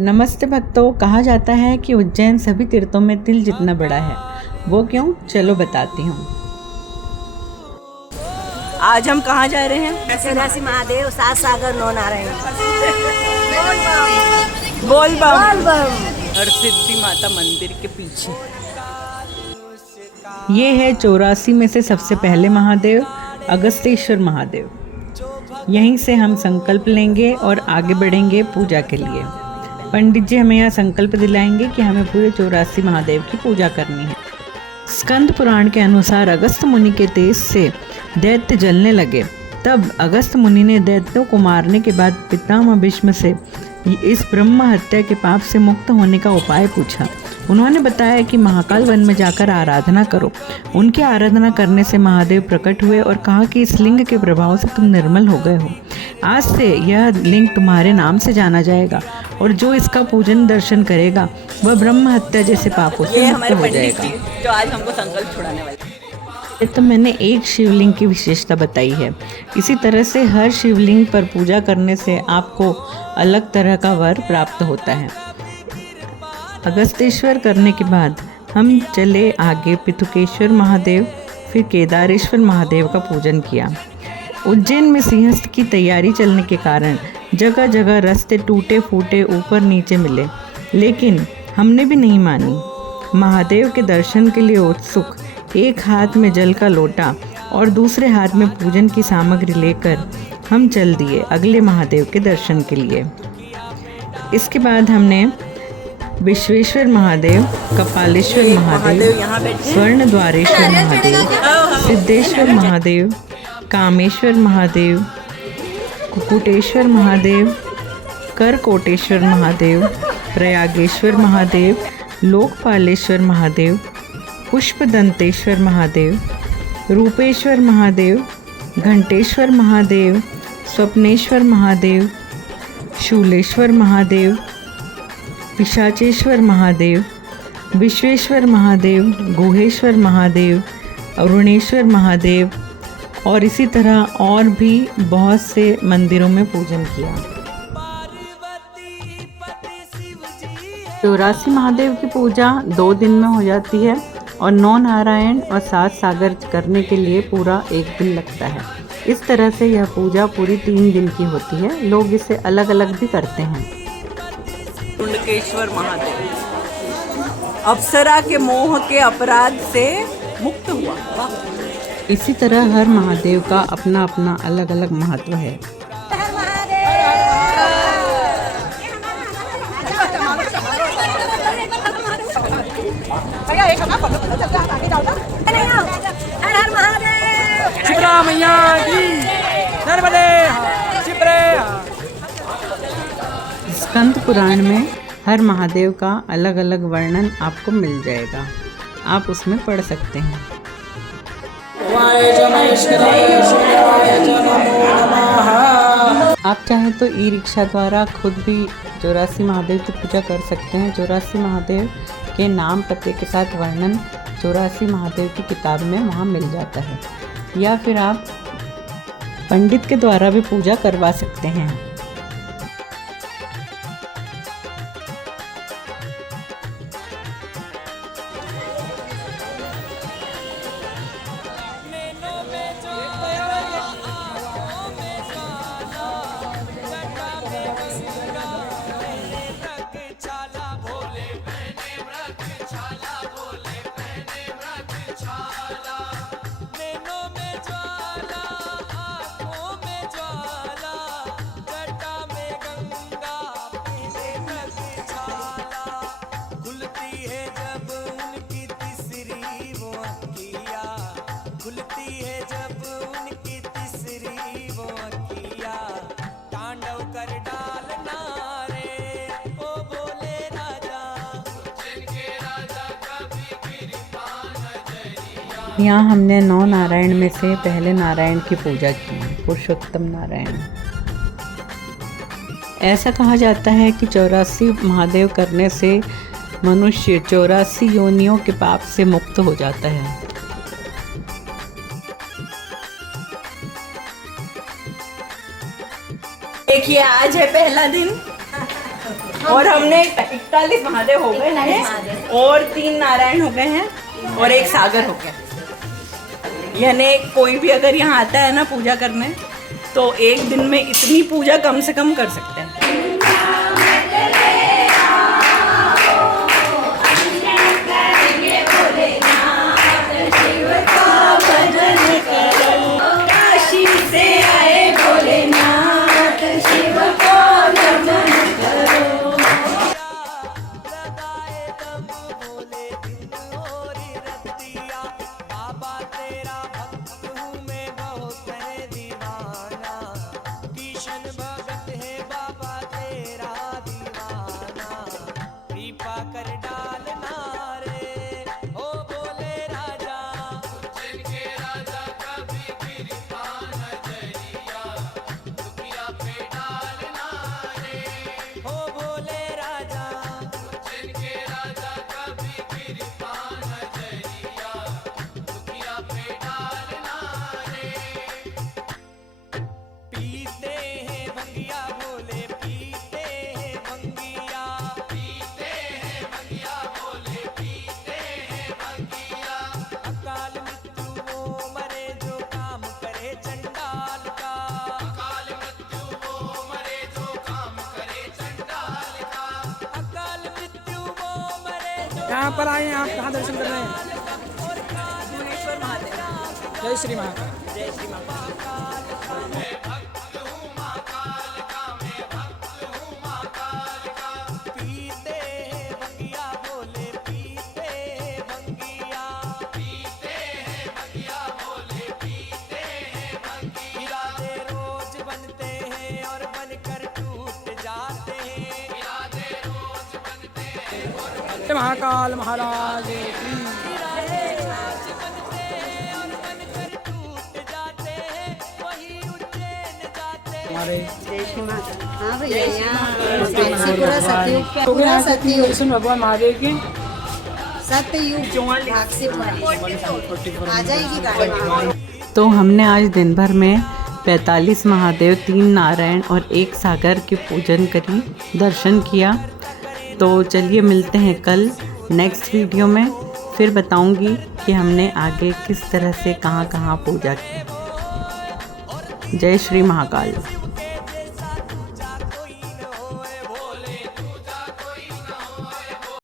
नमस्ते भक्तों। कहा जाता है कि उज्जैन सभी तीर्थों में तिल जितना बड़ा है। वो क्यों? चलो बताती हूँ। आज हम कहाँ जा रहे हैं? चौरासी महादेव, सात सागर, नौ नारायण। बोल बम। बम। हरसिद्धि माता मंदिर के पीछे ये है 84 में से सबसे पहले महादेव, अगस्तेश्वर महादेव। यहीं से हम संकल्प लेंगे और आगे बढ़ेंगे पूजा के लिए। पंडित जी हमें यहाँ संकल्प दिलाएंगे कि हमें पूरे 84 महादेव की पूजा करनी है। स्कंद पुराण के अनुसार अगस्त मुनि के तेज से दैत्य जलने लगे। तब अगस्त मुनि ने दैत्यों को मारने के बाद पितामह भीष्म से इस ब्रह्म हत्या के पाप से मुक्त होने का उपाय पूछा। उन्होंने बताया कि महाकाल वन में जाकर आराधना करो। उनकी आराधना करने से महादेव प्रकट हुए और कहा कि इस लिंग के प्रभाव से तुम निर्मल हो गए हो। आज से यह लिंग तुम्हारे नाम से जाना जाएगा और जो इसका पूजन दर्शन करेगा वह ब्रह्म हत्या जैसे पापों से मुक्त हो जाएगा। जो आज हमको संकल्प छुड़ाने वाले। तो मैंने एक शिवलिंग की विशेषता बताई है। इसी तरह से हर शिवलिंग पर पूजा करने से आपको अलग तरह का वर प्राप्त होता है। अगस्तेश्वर करने के बाद हम चले आगे पिथुकेश्वर महादेव, फिर केदारेश्वर महादेव का पूजन किया। उज्जैन में सिंहस्थ की तैयारी चलने के कारण जगह जगह रास्ते टूटे फूटे ऊपर नीचे मिले, लेकिन हमने भी नहीं मानी। महादेव के दर्शन के लिए उत्सुक एक हाथ में जल का लोटा और दूसरे हाथ में पूजन की सामग्री लेकर हम चल दिए अगले महादेव के दर्शन के लिए। इसके बाद हमने विश्वेश्वर महादेव, कपालेश्वर महादेव, स्वर्ण द्वारेश्वर महादेव, सिद्धेश्वर महादेव, कामेश्वर महादेव, कुकुटेश्वर महादेव, करकोटेश्वर महादेव, प्रयागेश्वर महादेव, लोकपालेश्वर महादेव, पुष्पदंतेश्वर महादेव, रूपेश्वर महादेव, घंटेश्वर महादेव, स्वप्नेश्वर महादेव, शूलेश्वर महादेव, पिशाचेश्वर महादेव, विश्वेश्वर महादेव, गुहेश्वर महादेव, अरुणेश्वर महादेव और इसी तरह और भी बहुत से मंदिरों में पूजन किया। 84 महादेव की पूजा 2 दिन में हो जाती है और 9 नारायण और 7 सागर करने के लिए पूरा 1 दिन लगता है। इस तरह से यह पूजा पूरी 3 दिन की होती है। लोग इसे अलग अलग भी करते हैं। कुंडकेश्वर महादेव अप्सरा के मोह के अपराध से मुक्त हुआ। इसी तरह हर महादेव का अपना अपना अलग अलग महत्व है। स्कंद पुराण में हर महादेव का अलग अलग वर्णन आपको मिल जाएगा। आप उसमें पढ़ सकते हैं। आप चाहें तो ई रिक्शा द्वारा खुद भी 84 महादेव की पूजा कर सकते हैं। 84 महादेव के नाम पते के साथ वर्णन 84 महादेव की किताब में वहाँ मिल जाता है। या फिर आप पंडित के द्वारा भी पूजा करवा सकते हैं। यहाँ हमने 9 नारायण में से पहले नारायण की पूजा की, पुरुषोत्तम नारायण। ऐसा कहा जाता है कि 84 महादेव करने से मनुष्य 84 योनियों के पाप से मुक्त हो जाता है। देखिए आज है पहला दिन और हमने 41 महादेव हो गए हैं और 3 नारायण हो गए हैं और 1 सागर हो गया। यानी कोई भी अगर यहाँ आता है ना पूजा करने तो एक दिन में इतनी पूजा कम से कम कर सकते हैं। यहाँ पर आए हैं, आप कहाँ दर्शन कर रहे हैं? भुवनेश्वर महादेव। जय श्री महाकाल। जय श्री महाकाल। महाकाल महाराज की। हमारे हाँ भैया यहाँ पूरा सतयुग कृष्ण भगवान महादेव की सतयुग आ जाएगी गाड़ी। तो हमने आज दिन भर में 45 महादेव, 3 नारायण और 1 सागर की पूजन करी, दर्शन किया। तो चलिए मिलते हैं कल नेक्स्ट वीडियो में, फिर बताऊंगी कि हमने आगे किस तरह से कहाँ कहाँ पूजा की। जय श्री महाकाल।